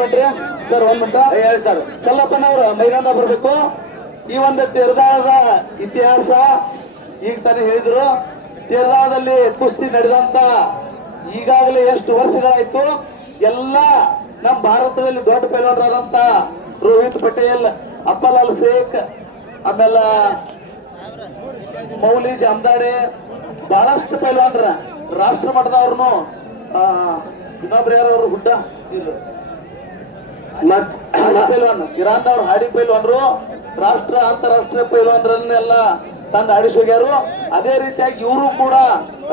Minute ರೀ sir, 1 minute ಹೇಳಿ sir. ಕಲ್ಲಪ್ಪನವ್ರ ಮೈದಾನ ಬರ್ಬೇಕು. ಈ ಒಂದು ತೇರದಾಳದ ಇತಿಹಾಸ ಈಗ ತಾನೇ ಹೇಳಿದ್ರು. ತೇರದಾಳದಲ್ಲಿ ಕುಸ್ತಿ ನಡೆದಂತ ಈಗಾಗಲೇ ಎಷ್ಟು ವರ್ಷಗಳಾಯ್ತು. ಎಲ್ಲ ನಮ್ಮ ಭಾರತದಲ್ಲಿ ದೊಡ್ಡ ಪೈಲ್ವಾನರಾದಂತ ರೋಹಿತ್ ಪಟೇಲ್, ಅಪ್ಪಲಾಲ್ ಶೇಖ್, ಆಮೇಲೆ ಮೌಲಿ ಜಾಮದಾಡೆ, ಬಹಳಷ್ಟು ಪೈಲ್ವಾನ್ರ ರಾಷ್ಟ್ರ ಮಟ್ಟದವ್ರನ್ನು. ಇನ್ನೊಬ್ರು ಯಾರವ್ರು ಗುಡ್ಡ ಇಲ್ಲ ಪೈಲ್ವಾನ್ ಇರಾನ್ ಅವ್ರು ಹಾಡಿ ಪೈಲ್ವಾನ್ರು ರಾಷ್ಟ್ರ ಅಂತಾರಾಷ್ಟ್ರೀಯ ಪೈಲ್ವಾನ್ರನ್ನೆಲ್ಲ ತಂದು ಆಡಿಸಿ ಹೋಗ್ಯಾರು. ಅದೇ ರೀತಿಯಾಗಿ ಇವರು ಕೂಡ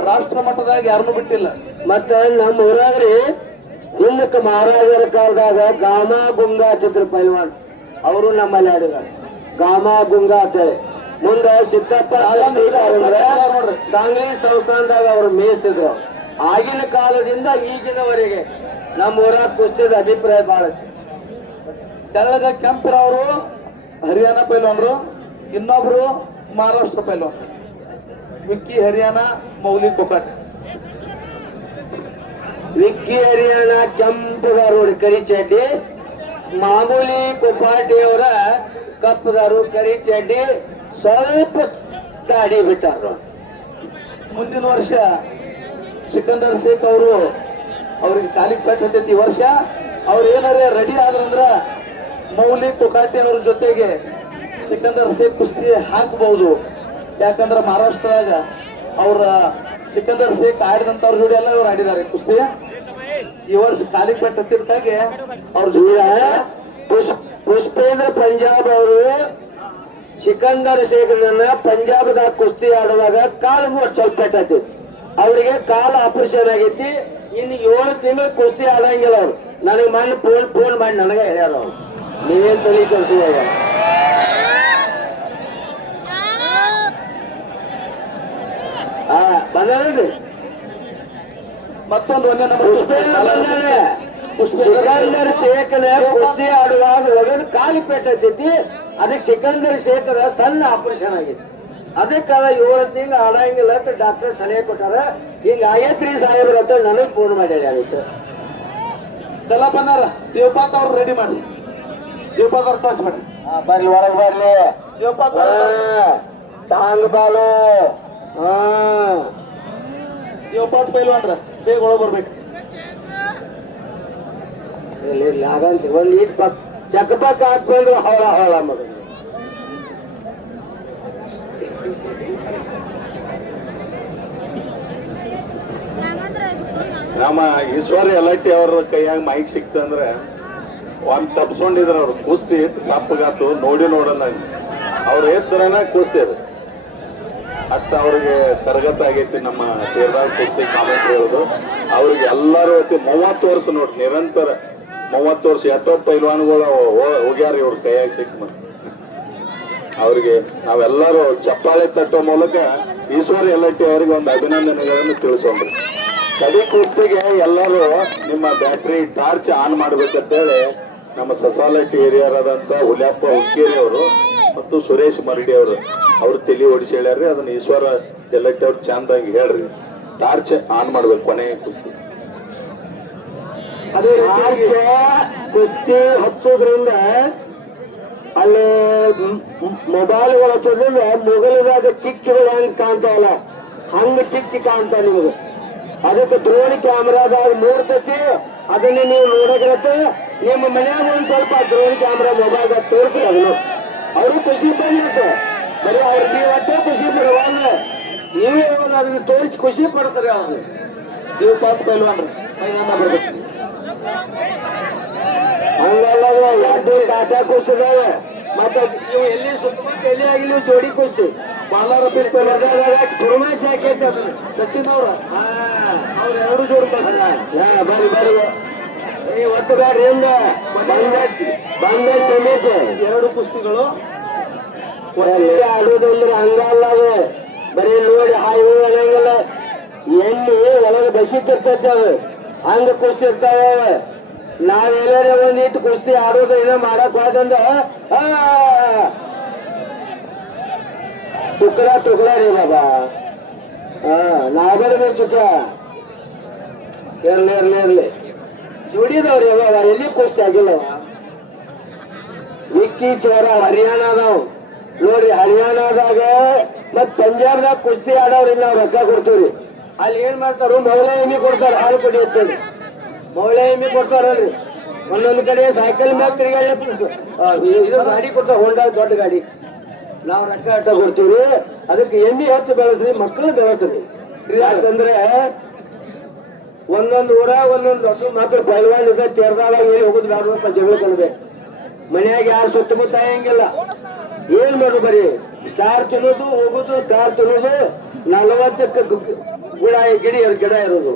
ರಾಷ್ಟ್ರ ಮಟ್ಟದಾಗ ಯಾರನ್ನು ಬಿಟ್ಟಿಲ್ಲ. ಮತ್ತೆ ನಮ್ಮ ಊರಾಗ್ರಿ ಹಿಂದಕ್ಕೆ ಮಹಾರಾಜರ ಕಾಲದಾಗ ಗಾಮಾ ಗುಂಗಾ ಚಿತ್ರ ಪೈಲ್ವಾನ್ ಅವರು ನಮ್ಮಲ್ಲಿ ಆಡಿದಾರೆ. ಗಾಮಾ ಗುಂಗಾ ಅಂತ ಹೇಳಿ ಮುಂದೆ ಸಿದ್ದಪ್ಪ ಸಾಂಗ್ಲಿ ಸಂಸ್ಥಾನದಾಗ ಅವ್ರು ಮೇಯಿಸ್ತಿದ್ರು. ಆಗಿನ ಕಾಲದಿಂದ ಈಗಿನವರೆಗೆ ನಮ್ಮ ಊರಾಗ ಕುಸ್ತಿದ ಅಭಿಪ್ರಾಯ ಬಹಳ. ತೆಳಗ ಕೆಂಪರವರು ಹರಿಯಾಣ ಪೈಲ್ವಾನ್ರು, ಇನ್ನೊಬ್ರು ಮಹಾರಾಷ್ಟ್ರ ಪೈಲ್ವಾನ್ ವಿಕ್ಕಿ ಹರಿಯಾಣ, ಮೌಲಿ ಕೊಕಟ್. ವಿಕ್ಕಿ ಹರಿಯಾಣ ಕೆಂಪುದಾರು ಕರಿ ಚಡ್ಡಿ, ಮಾಮೂಲಿ ಕೊಪಾಟಿಯವರ ಕಪ್ಪದಾರು ಕರಿ ಚಡ್ಡಿ, ಸ್ವಲ್ಪ ದಾಡಿ ಬಿಟ್ಟಾರ. ಮುಂದಿನ ವರ್ಷ ಸಿಕಂದರ್ ಶೇಖ್ ಅವರು ಅವ್ರಿಗೆ ಕಾಲಿಗೆ ಪೆಟ್ಟು ಈ ವರ್ಷ ಅವ್ರು ಏನಾರೇ ರೆಡಿ ಆದ್ರಂದ್ರ ಮೌಲಿ ಕೊಕಾಟಿ ಅವ್ರ ಜೊತೆಗೆ ಸಿಕಂದರ್ ಶೇಖ್ ಕುಸ್ತಿ ಹಾಕಬಹುದು. ಯಾಕಂದ್ರೆ ಮಹಾರಾಷ್ಟ್ರದಾಗ ಅವ್ರ ಸಿಕಂದರ್ ಶೇಖ್ ಆಡಿದಂತವ್ರ ಜೋಡಿ ಎಲ್ಲ ಇವ್ರು ಆಡಿದ್ದಾರೆ ಕುಸ್ತಿ. ಈ ವರ್ಷ ಕಾಲಿಗೆ ಪೆಟ್ಟು ಹತ್ತಿರಕ್ಕಾಗಿ ಅವ್ರ ಜೋಡಿ ಪುಷ್ಪೇಂದ್ರ ಪಂಜಾಬ್ ಅವರು ಸಿಕಂದರ್ ಶೇಖರ್ನ ಪಂಜಾಬ್ದಾಗ ಕುಸ್ತಿ ಆಡುವಾಗ ಕಾಲು ಸ್ವಲ್ಪ ಪೆಟ್ಟೈತಿ. ಅವರಿಗೆ ಕಾಲು ಆಪರೇಷನ್ ಆಗೈತಿ. ಇನ್ನು 7 ತಿಂಗಳು ಕುಸ್ತಿ ಆಡಂಗಿಲ್ಲ ಅವ್ರು. ನನಗೆ ಮಣ್ಣು ಫೋನ್ ಮಾಡಿ ನನಗೆ ಹೇಳ್ಯಾರ ಅವ್ರು, ನೀವೇನ್ ತಲೆ ಕಳ್ಸುವಾಗ ಬಂದ್ರಿ. ಮತ್ತೊಂದು ಸಿಕಂದರ್ ಶೇಖನ ಕುಸ್ತಿ ಆಡುವಾಗ ಒಗನ್ ಕಾಲಿ ಪೆಟ್ಟೈತಿ. ಅದಕ್ಕೆ ಸಿಕಂದರ್ ಶೇಖರ ಸಣ್ಣ ಆಪರೇಷನ್ ಆಗೈತಿ. ಅದಕ್ಕೆ 7 ತಿಂಗಳು ಆಡಂಗಿಲ್ಲ ಅಂತ ಡಾಕ್ಟರ್ ಸಲಹೆ ಕೊಟ್ಟಾರ. ಹಿಂಗ ಆಗೈತ್ರಿ ಸಾಹೇಬ್ರ ಅಂತ ನನಗ್ ಫೋನ್ ಮಾಡಿ ಆಗಿತ್ತು. ಕಲಾಪನಾರ ದೇವಪಾತ್ ಅವ್ರು ರೆಡಿ ಮಾಡಿ, ದೇವಪಾತ್ ಅವ್ರು ಕ್ಲಾಸ್ ಮಾಡಿ. ಬರ್ಲಿ ಒಳಗ್ ಬರ್ಲಿ. ದೇವಪಾತ್ ಟಾಂಗ್ ಬಾಲು ದೇವಪಾತ್ ಪೈಲ್ವಾನ್ರ ಬೇಗ ಒಳಗ್ ಬರ್ಬೇಕು. ಆಗಂತ ಒಂದ್ ಈಟ್ ಚಕಪಕ್ ಹಾಕ್ಬಂದ್ರು ಹವಳ ಮಗ. ನಮ್ಮ ಈಶ್ವರ ಯಲಟ್ಟಿ ಅವ್ರ ಕೈಯಾಗ ಮೈಕ್ ಸಿಕ್ತಂದ್ರೆ ಒಂದ್ ತಪ್ಸ್ಕೊಂಡಿದ್ರ ಅವ್ರು ಕುಸ್ತಿ ಸಪ್ಪಗಾತು ನೋಡಲ್ಲ. ಅವ್ರ ಹೆಸರನ್ನ ಕುಸ್ತಿ ಅದು ಅತ್ತ ಅವ್ರಿಗೆ ತರಗತಿ ಆಗೈತಿ. ನಮ್ಮ ತೇರ್ದಾಳ್ ಕುಸ್ತಿ ಕಾಮೆಂಟ್ರಿ ಹೇಳುದು ಅವ್ರಿಗೆ ಎಲ್ಲಾರು 30 ವರ್ಷ ನೋಡ್ರಿ ನಿರಂತರ 30 ವರ್ಷ ಎಷ್ಟೋ ಪೈಲ್ವಾನ್ಗಳು ಹೋಗ್ಯಾರ ಇವ್ರ ಕೈಯಾಗ ಸಿಕ್ಕ. ಅವ್ರಿಗೆ ನಾವೆಲ್ಲರೂ ಚಪ್ಪಾಳೆ ತಟ್ಟೋ ಮೂಲಕ ಈಶ್ವರ ಯಲಟ್ಟಿ ಅವರಿಗೆ ಒಂದು ಅಭಿನಂದನೆಗಳನ್ನು ತಿಳಿಸೋಣ್ರಿ. ಕಡಿ ಕುಸ್ತಿಗೆ ಎಲ್ಲರೂ ನಿಮ್ಮ ಬ್ಯಾಟ್ರಿ ಟಾರ್ಚ್ ಆನ್ ಮಾಡ್ಬೇಕಂತೇಳಿ ನಮ್ಮ ಸಸಾಲಟ್ಟಿ ಏರಿಯಾದಂತ ಹುಲಿಯಪ್ಪ ಹುಕ್ಕೇರಿ ಅವರು ಮತ್ತು ಸುರೇಶ್ ಮರಡಿ ಅವರು ಅವ್ರು ತಲೆ ಓಡಿಸಿ ಹೇಳ್ಯಾರ್ರಿ. ಅದನ್ನ ಈಶ್ವರ ಯಲಟ್ಟಿ ಅವ್ರು ಚಂದಾಗಿ ಹೇಳ್ರಿ, ಟಾರ್ಚ್ ಆನ್ ಮಾಡ್ಬೇಕು ಕೊನೆ ಕುಸ್ತಿ. ಅದೇ ಕುಸ್ತಿ ಹಚ್ಚೋದ್ರಿಂದ ಅಲ್ಲಿ ಮೊಬೈಲ್ಗಳು ಹಚ್ಚೋದ್ರಿಂದ ಮೊಗಲದಾಗ ಚಿಕ್ಕಿಗಳು ಹೆಂಗ್ ಕಾಣ್ತಾವಲ್ಲ ಹಂಗ ಚಿಕ್ಕಿ ಕಾಣ್ತಾವ ನಿಮಗೆ. ಅದಕ್ಕೆ ಡ್ರೋನ್ ಕ್ಯಾಮ್ರಾದಾಗ ಮೂರ್ತೈತಿ. ಅದನ್ನ ನೀವು ನೋಡಕ್ರತ್ತೆ ನಿಮ್ಮ ಮನ್ಯಾಗ ಒಂದ್ ಸ್ವಲ್ಪ ಡ್ರೋನ್ ಕ್ಯಾಮ್ರಾ ಮೊಬೈಲ್ದಾಗ ತೋರಿಸಿ ಅದನ್ನು ಅವರು ಖುಷಿ ಪಡ್ಲಿಕ್ಕೆ. ಬರೀ ಅವ್ರಿಗೆ ನೀವು ಅಷ್ಟೇ ಖುಷಿ ಪಡುವಾಗ ನೀವೇ ಅದನ್ನ ತೋರಿಸಿ ಖುಷಿ ಪಡ್ತಾರೆ. ಅವ್ರು ದೇವಪಾತ್ ಪೈಲ್ವಾನ್ರ ಮೈದಾನ ಬರ್ಬೇಕು. ಹಂಗಲ್ಲ ಎರಡು ಟಾಟಾ ಕುಸ್ತಿದಾವೆ. ಮತ್ತೆ ನೀವು ಎಲ್ಲಿ ಸುತ್ತಮುತ್ತ ಎಲ್ಲಿ ಆಗಿಲ್ಲ ಜೋಡಿ ಕುಸ್ತಿ ಬಾಲಾರ ಪುರುಮೇಶ್ ಹಾಕೈತೆ ಅದನ್ನ ಸಚಿನ್ ಅವ್ರ ಅವ್ರು 2 ಜೋಡಿ ಬರಿ ಒಟ್ಟು ಬೇಡ್ರಿ ಹಿಂದ ಬಂದ ಸಮೇತ 2 ಕುಸ್ತಿಗಳು ಆಡುದಂದ್ರೆ ಹಂಗಲ್ಲ. ಅದು ಬರೀ ನೋಡಿ ಹಾಯ್ ಅನ್ನಂಗಿಲ್ಲ. ಎಣ್ಣೆ ಒಳಗೆ ಬಸಿತಿರ್ತೈತೆ ಅದು ಹಂಗ ಕುಸ್ತಿ ಇರ್ತಾವೆ. ನಾವೆಲ್ಲರೂ ಒಂದಿಟ್ಟು ಕುಸ್ತಿ ಆಡೋದು ಏನೋ ಮಾಡಕ್ ಹೋದಂದ್ರೆ ಟುಕಡ ರೀ ಬಾಬಾ. ನಾಗರ ಮೇಲೆ ಚುಕ್ಕ ಇರ್ಲಿ ದುಡಿದವ್ರು ಯಾವಾಗ ಎಲ್ಲಿ ಕುಸ್ತಿ ಆಗಿಲ್ಲವ ವಿಕ್ಕಿ ಚೋರ ಹರಿಯಾಣ ಅದಾವ್ ನೋಡ್ರಿ ಹರಿಯಾಣದಾಗ ಮತ್ ಪಂಜಾಬ್ದಾಗ ಕುಸ್ತಿ ಆಡೋರಿಗೆ ನಾವು ರೊಕ್ಕ ಕೊಡ್ತೀವ್ರಿ ಅಲ್ಲಿ ಏನ್ ಮಾಡ್ತಾರು ಮೌಳೆ ಎಮ್ಮಿ ಕೊಡ್ತಾರ ಹಾಲು ಕೊಡಿ ಅಂತೇಳಿ ಮೌಳೆ ಎಮ್ಮಿ ಕೊಡ್ತಾರಲ್ರಿ ಒಂದೊಂದು ಕಡೆ ಸೈಕಲ್ ಮ್ಯಾಗ ತಿರುಗಾಡಿ ಇದು ಗಾಡಿ ಕೊಡ್ತಾರ ಹೊಂಡ ದೊಡ್ಡ ಗಾಡಿ ನಾವು ರೊಕ್ಕ ಅಟ್ಟ ಕೊಡ್ತೀವ್ರಿ ಅದಕ್ಕೆ ಎಮ್ಮಿ ಹೆಚ್ಚು ಬೆಳೆಸ್ರಿ ಮಕ್ಕಳು ಬೆಳೆಸ್ರಿ ಯಾಕಂದ್ರೆ ಒಂದೊಂದು ಊರ ಒಂದೊಂದು ದೊಡ್ಡ ಮಕ್ಕಳು ಪೈಲ್ವಾನ್ ಇದೆ ತೆರೆದಾಗ ಹೇಳಿ ಹೋಗುದು ಬೇಡ ಜಗಳ ಕಲ್ಬೇಕು ಮನ್ಯಾಗ ಯಾರು ಸುತ್ತಮುತ್ತ ಹೆಂಗಿಲ್ಲ ಏನ್ ಮಾಡು ಬರೀ ಸ್ಟಾರ್ ತಿನ್ನೋದು ಹೋಗುದು ಸ್ಟಾರ್ ತಿನ್ನೋದು 40 ಗಿಡ ಇರೋದು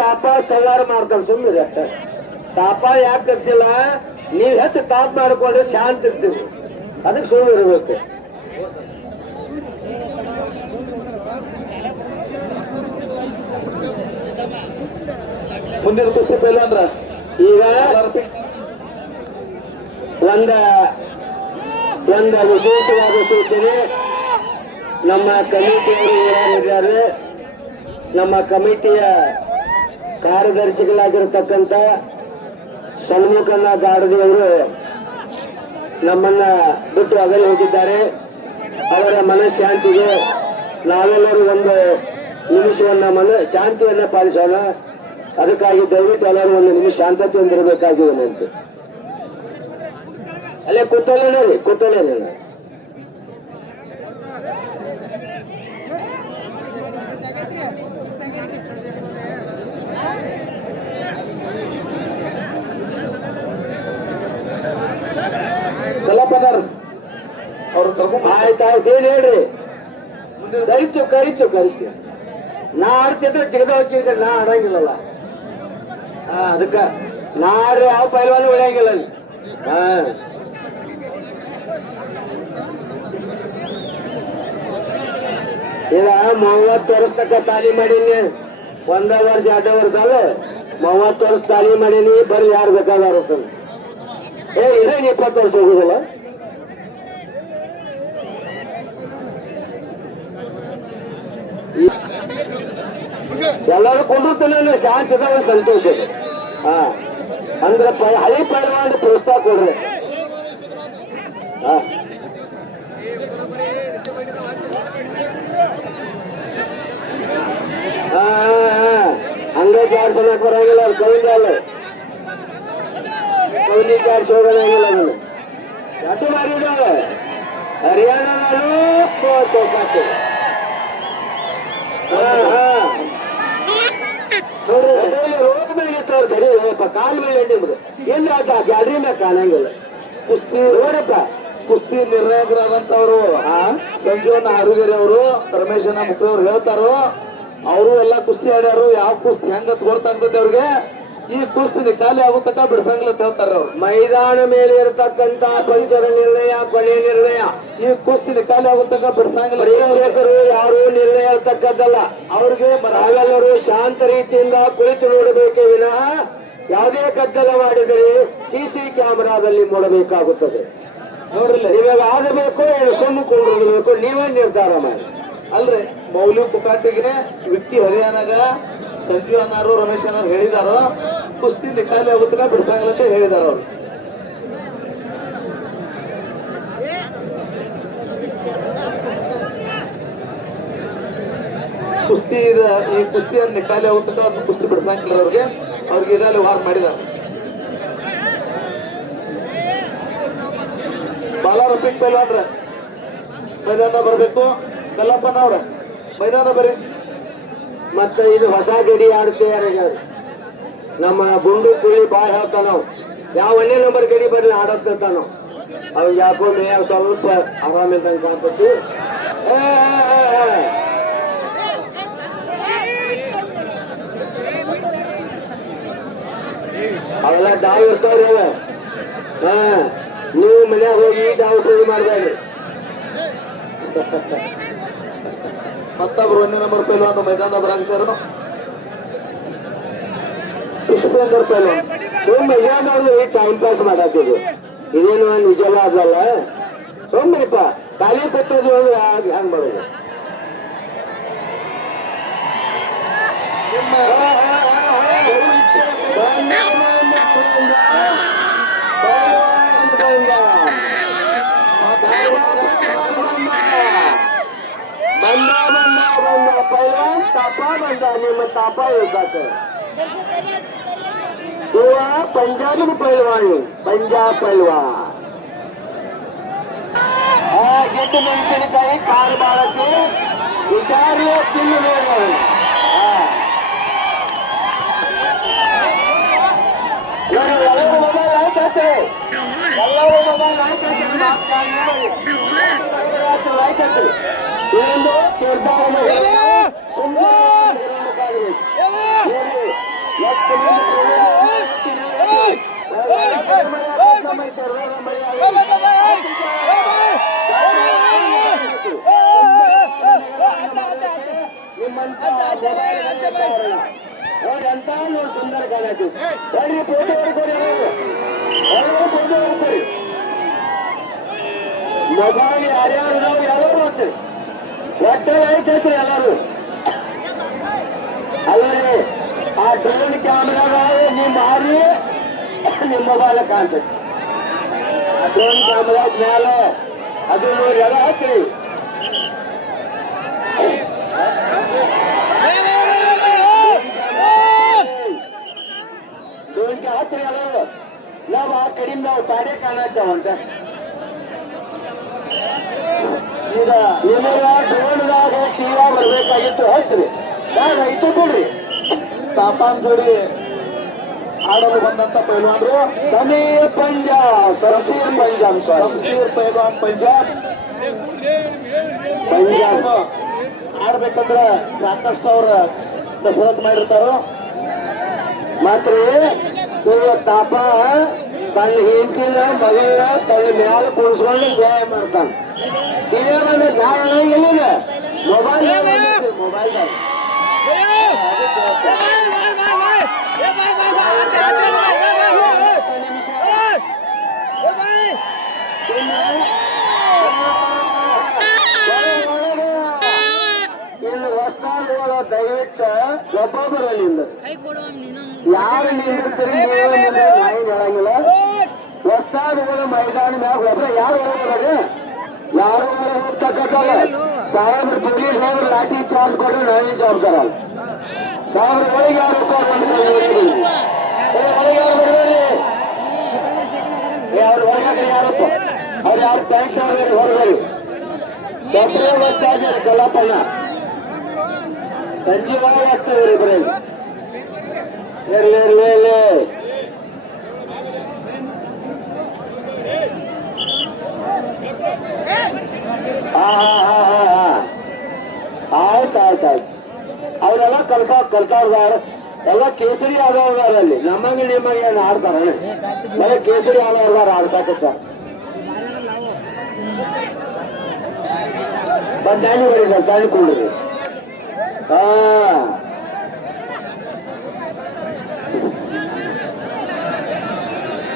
ತಾಪ ಸವಾರ ಮಾಡ್ತಾರೆ ಸುಮ್ಮನೆ ಅಷ್ಟ ತಾಪ ಯಾಕೆ ಕರ್ಸಿಲ್ಲ ನೀವ್ ಹೆಚ್ಚು ತಾಪ ಮಾಡ್ಕೊಂಡ್ರೆ ಶಾಂತಿ ಇರ್ತೀವಿ ಅದಕ್ಕೆ ಸುಮ್ಮನೆ ಇರಬೇಕು ಮುಂದಿನ ಕುಸ್ತಿ ಪೈಲ ಅಂದ್ರ ಈಗ ಒಂದ ವಿಶೇಷವಾದ ಸೂಚನೆ ನಮ್ಮ ಕಮಿಟಿಯವರು ಏನಿದ್ದಾರೆ ನಮ್ಮ ಕಮಿಟಿಯ ಕಾರ್ಯದರ್ಶಿಗಳಾಗಿರ್ತಕ್ಕಂಥ ಷಣ್ಮುಖನ ಗಾಡದಿಯವರು ನಮ್ಮನ್ನ ಬಿಟ್ಟು ಅಗಲಿ ಹೋಗಿದ್ದಾರೆ ಅವರ ಮನಃಶಾಂತಿಗೆ ನಾವೆಲ್ಲರೂ ಒಂದು ನಿಮಿಷವನ್ನ ಶಾಂತಿಯನ್ನ ಪಾಲಿಸೋಣ ಅದಕ್ಕಾಗಿ ದಯವಿಟ್ಟು ಎಲ್ಲರೂ ಒಂದು ನಿಮಿಷ ಶಾಂತತೆಯಿಂದ ಇರಬೇಕಾಗಿದೆ ಅಂತ ಅಲ್ಲೇ ಕೂತಲ್ಲೇ ರೀ ಕೂತಲ್ಲೇ ಕಲಾಪದಾರ್ ಅವ್ರು ಕರ್ಕೊಂಡ್ ಆಯ್ತಾಯ್ತು ಏನ್ ಹೇಳ್ರಿ ಕರಿತು ನಾ ಆಡ್ತಿದ್ರೆ ಜಿಗದ ನಾ ಆಡಂಗಿಲ್ಲಲ್ಲ ಅದಕ್ಕ ನಾ ಆಡ್ರಿ ಯಾವ ಪೈಲ್ವಾನು ಉಳಿಯಂಗಿಲ್ಲ ಈಗ 30 ವರ್ಷ ತಕ್ಕ ತಾಲೀಮ್ ಮಾಡೀನಿ 1 ವರ್ಷ 2 ವರ್ಷ ಅಲ್ಲ 30 ವರ್ಷ ತಾಲೀಮ್ ಮಾಡೀನಿ ಬರೀ ಯಾರು ಬೇಕಾದವ್ರು ಇದೇನು 20 ವರ್ಷ ಹೋಗುದಿಲ್ಲ ಎಲ್ಲರೂ ಕೊಂಡಿರ್ತಾನೆ ಶಾಂತಿ ಇದಾವ ಸಂತೋಷ ಇದೆ ಅಂದ್ರೆ ಹಳಿ ಪೈಲ್ವಾನ್ ಪ್ರೋತ್ಸಾಹ ಕೊಡ್ರಿ ಹಂಗೆ ಜಾಡ್ಸೋಣಕ್ ಬರಂಗಿಲ್ಲ ಅವ್ರು ಕೈಯಿಂದ ಅಲ್ಲ ಕೈಲಿ ಜಾಡ್ಸೋಗಂಗಿಲ್ಲ ಅದನ್ನು ಅಟ್ಟು ಮಾಡಿದಾವೆ ಹರಿಯಾಣದಲ್ಲೂ ತೋಕಾತು ನೋಡ್ರಿ ರೋಡ್ ಮೇಲೆ ಇರ್ತಾವ್ರು ಸರಿ ಕಾಲ್ ಮೇಲೆ ನಿಮ್ದು ಎಲ್ಲಿ ಆಟ ಗ್ಯಾಲರಿ ಮ್ಯಾಗ ಕಾಣಂಗಿಲ್ಲ ಕುಸ್ತಿ ನೋಡಪ್ಪ ಕುಸ್ತಿ ನಿರ್ಣಾಯಕರಾದಂತವ್ರು ಸಂಜೀವನ ಆರುಗೆರೆ ಅವರು ರಮೇಶನ ಮುಖ್ಯ ಅವ್ರು ಹೇಳ್ತಾರೋ ಅವರು ಎಲ್ಲ ಕುಸ್ತಿ ಆಡ್ಯಾರು ಯಾವ ಕುಸ್ತಿ ಹೆಂಗ ಗೊತ್ತಾಗ್ತದೆ ಅವ್ರಿಗೆ ಈ ಕುಸ್ತಿ ನಿಕಾಲಿ ಆಗುತ್ತಕ ಬಿಡ್ಸಂಗಿಲ್ಲ ಅಂತ ಹೇಳ್ತಾರೆ ಅವ್ರು ಮೈದಾನ ಮೇಲೆ ಇರತಕ್ಕಂತ ಪಂಚರ ನಿರ್ಣಯ ಕೊನೆ ನಿರ್ಣಯ ಈ ಕುಸ್ತಿ ನಿಕಾಲಿ ಆಗುತ್ತಕ ಬಿಡ್ಸಂಗಿಲ್ಲ ಪ್ರೇಕ್ಷಕರು ಯಾರು ನಿರ್ಣಯ ಇರ್ತಕ್ಕದ್ದಲ್ಲ ಅವ್ರಿಗೆ ನಾವೆಲ್ಲರೂ ಶಾಂತ ರೀತಿಯಿಂದ ಕುಳಿತು ನೋಡಬೇಕೇ ವಿನಃ ಯಾವುದೇ ಕದ್ದಲ ಮಾಡಿದರೆ ಸಿಸಿ ಕ್ಯಾಮೆರಾದಲ್ಲಿ ಮೂಡಬೇಕಾಗುತ್ತದೆ ನೋಡ್ರಿಲ್ಲ ಇವಾಗ ಆಗಬೇಕು ಸುಮ್ಮಕೊಂಡಿರ್ಬೇಕು ನೀವೇ ನಿರ್ಧಾರ ಮಾಡಿ ಅಲ್ರಿ ಮೌಲ್ಯ ಪುಕಾಟಿಗೆ ವಿಕ್ಕಿ ಹರಿಯಾಣಗ ಸಂಜೀವ್ ಅನ್ನಾರು ರಮೇಶ್ ಅನ್ನಾರು ಹೇಳಿದಾರೋ ಕುಸ್ತಿ ನಿಕಾಲಿ ಆಗುತ್ತಕ ಬಿಡ್ಸಂಗಿಲ್ಲ ಅಂತ ಹೇಳಿದಾರ ಅವ್ರು ಕುಸ್ತಿ ಈ ಕುಸ್ತಿಯನ್ನು ನಿಕಾಲಿ ಆಗುತ್ತಕ ಅವ್ರು ಕುಸ್ತಿ ಬಿಡ್ಸಂಗಿಲ್ಲ ಅವ್ರಿಗೆ ಈಗಾಗಲೇ ವಾರ ಮಾಡಿದಾರೆ ಬಾಲಾ ರಫೀಕ್ ಪೈಲ್ವಾನ್ರ ಮೈದಾನ ಬರ್ಬೇಕು ಕಲ್ಲಪ್ಪನ ಅವ್ರ ಮೈದಾನ ಬರ್ರಿ ಮತ್ತೆ ಇದು ಹೊಸ ಗಡಿ ಆಡ್ತೇವೆ ನಮ್ಮ ಗುಂಡು ಕುಳಿ ಬಾಳ್ ಹೇಳ್ತಾನವ್ ಯಾವ 1ನೇ ನಂಬರ್ ಗಡಿ ಬರ್ಲಿ ಆಡತ್ತಾನವ್ ಅವ್ ಯಾಕೋ ಮೇಯ ಸ್ವಲ್ಪ ಆರಾಮಿಲ್ದಂಗ ಕಾಣ್ತತಿ ಅವೆಲ್ಲ ಡಾವ್ ಇರ್ತಾವ್ರಿ ಅವ ನೀವು ಮನ್ಯಾಗ ಹೋಗಿ ಡಾವ್ ಶುರು ಮಾಡ್ಬೇಡ್ರಿ ಮತ್ತೊಬ್ರು 1ನೇ ನಂಬರ್ ಪೈಲ್ವಾನ್ ಮೈದಾನ ಬರಾಕ್ತಾರ ಪುಷ್ಪೇಂದರ್ ಪೈಲ್ವಾನ್ ಸುಮ್ಮನೆ ಏನಾದ್ರು ಟೈಮ್ ಪಾಸ್ ಮಾಡತ್ತಿದ್ರು ಇದೇನು ನಿಜಲ್ಲ ಅದಲ್ಲ ಸುಮ್ಮನೆಪ್ಪ ಖಾಲಿ ಕೊಟ್ಟದ್ದು ಅಂದ್ರೆ ಹ್ಯಾಂಗ್ ಮಾಡೋದು ನಿಮ್ಮ ಇಚ್ಛೆ तापा येतात किंवा पंजाबी पैलवानी पंजाब पैलवान ಗೆದ್ದು ಮೆಣಸಿನಕಾಯಿ ಕಾರು ಬಾಳಕ್ಕೆ ವಿಚಾರ ತಿನ್ನಬೇಕು ಎಲ್ಲರೂ ಮೊಬೈಲ್ ಆಯ್ತಂತೆ ಎಲ್ಲರೂ ಮೊಬೈಲ್ ಆಯ್ತಂತೆ ಆಯ್ತಂತೆ ಇದೊಂದು ನೋಡಿ ಅಂತ ನೋಡಿ ಸುಂದರ ಕಾಣತಿ ನೋಡ್ರಿ ಫೋಟೋ ಹೊಡ್ಕೊಡಿ ಫೋಟೋ ಹೊಡ್ಕೊಡಿ ಮೊಬೈಲ್ ಯಾರ್ಯಾರು ನಾವು ಎಲ್ಲರೂ ಹೋಗ್ತೀವಿ ಒಟ್ಟೆ ಐತೈತ್ರಿ ಎಲ್ಲರೂ ಅಲ್ಲರಿ ಆ ಡ್ರೋನ್ ಕ್ಯಾಮ್ರಾಗ ನೀವು ಮಾರಿ ನಿಮ್ಮ ಮೊಬೈಲ್ ಕಾಣ್ತೈತಿ ಡ್ರೋನ್ ಕ್ಯಾಮ್ರಾ ಮೇಲೆ ಅದು ನೋಡಿ ಎಲ್ಲ ಹಾಕ್ರಿ ಡ್ರೋನ್ಗೆ ಹಾಕ್ರಿ ಎಲ್ಲರೂ ನಾವು ಆ ಕಡಿಮೆ ನಾವು ತಾನೇ ಕಾಣತ್ತೇವಂತ ಈಗ ನಿಮಗೆ ಡ್ರೋನ್ದಾಗ ಟಿವಿ ಬರ್ಬೇಕಾಗಿತ್ತು ಹಚ್ಚ್ರಿ ಬೇಡ ಇತ್ತು ಕೊಡ್ರಿ ತಾಪಾನ್ ಜೋಡಿ ಆಡಲು ಬಂದಂತ ಪೈಲ್ವಾನ್ರು ಸಮೀರ್ ಪಂಜಾಬ್ ಶಮಶೀರ್ ಪಂಜಾಬ್ ಶಮಶೀರ್ ಪೈಲ್ವಾನ್ ಪಂಜಾಬ್ ಪಂಜಾಬ್ ಆಡ್ಬೇಕಂದ್ರ ಸಾಕಷ್ಟು ಅವ್ರ ಕಸರತ್ ಮಾಡಿರ್ತಾರೋ ಮಾತ್ರ ಇವ ತಾಪ ತನ್ನ ಹೆಂಡತಿನ ಮಗಳ ತನ್ನ ಮ್ಯಾಲ ಕುಣಿಸ್ಕೊಂಡು ವ್ಯಾಯಾಮ ಮಾಡ್ತಾನ ಇದೇನಂದ್ರೆ ಧ್ಯಾನ ಇಲ್ಲ ಮೊಬೈಲ್ ಇನ್ನು ಹೊಸ್ತಾಡುವ ದಯವಿಟ್ಟು ಒಬ್ಬೊಬ್ಬರು ನಿಂದ ಯಾರು ನಿಂದಿರ್ತೀರಿ ಹೇಳಂಗಿಲ್ಲ ಹೊಸ್ತಾಡುವ ಮೈದಾನ ಮ್ಯಾಗ ಒಬ್ಬರ ಯಾರು ಹೋಗೋದಾಗ ಯಾರು ಹೋಗ್ತಕ್ಕಂಥಲ್ಲ ಸಾವಿರ ಪೊಲೀಸ್ ಅವರು ಲಾಠಿ ಚಾರ್ಜ್ ಕೊಟ್ಟರೆ ನಾನೇ ಜವಾಬ್ದಾರ ಸಾವಿರ ಒಳಗೆ ಯಾರು ಒಳಗೆ ಯಾರು ಬರ್ಬೇಡಿ ಅವ್ರ ಹೊರಗಡೆ ಯಾರಪ್ಪ ಅವ್ರು ಯಾರು ಪ್ಯಾಂಟ್ ಹೊರಗಡೆ ಡಾಕ್ಟ್ರೇ ಬರ್ತಾ ಇದ್ದಾರೆ ಕಲ್ಲಪ್ಪಣ್ಣ ಸಂಜೆ ಒಳಗೆ ಆಗ್ತದೆ ಬರೀ ಇರ್ಲಿ ಆಯ್ತು ಅವರೆಲ್ಲ ಕಲ್ತಾವ್ರ ಎಲ್ಲ ಕೇಸರಿ ಆದವ್ರ ಅಲ್ಲಿ ನಮಗೆ ನಿಮಗೆ ಏನು ಆಡ್ತಾರ ಎಲ್ಲ ಕೇಸರಿ ಆದವ್ರ ಆಡ್ಸಾಕ ದಾಣಿ ಬರೀ ಸರ್ ದಾಣಿ ಕೊಂಡ್ರಿ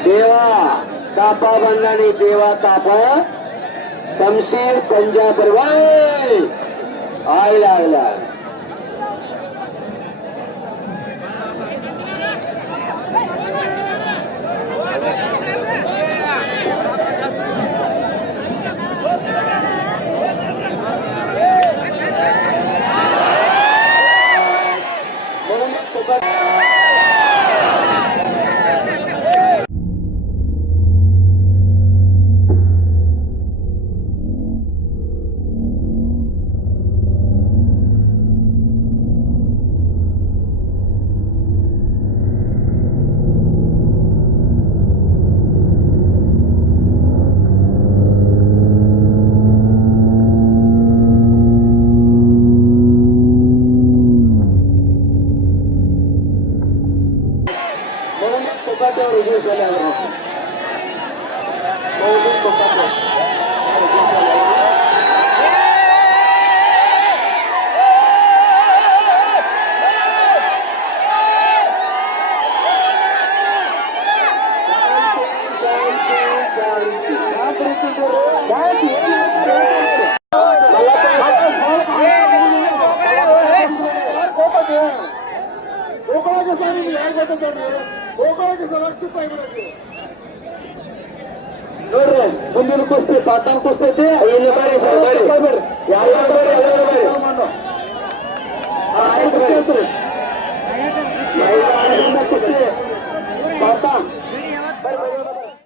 ದೇವಾ ತಾಪ ಬಂದಾನಿ ದೇವಾ ತಾಪ ಶಮಶೀರ್ ಪಂಜಾಬ್ ಆಗ್ಲ ನೋಡ್ರಿ ಮುಂದಿನ ಕುಸ್ತಿ ಪಾತಾನ್ ಕುಸ್ತಿ ಐತಿ ಇನ್ನು ಬರ್ರಿ ಸರ್ ಬರ್ರಿ ಎಲ್ಲರೂ ಬರ್ರಿ. ಯಾರು ಬರ್ರಿ ಎಲ್ಲರೂ ಬರ್ರಿ ಆಯ್ತು ಮುಂದೆ ಕುಸ್ತಿ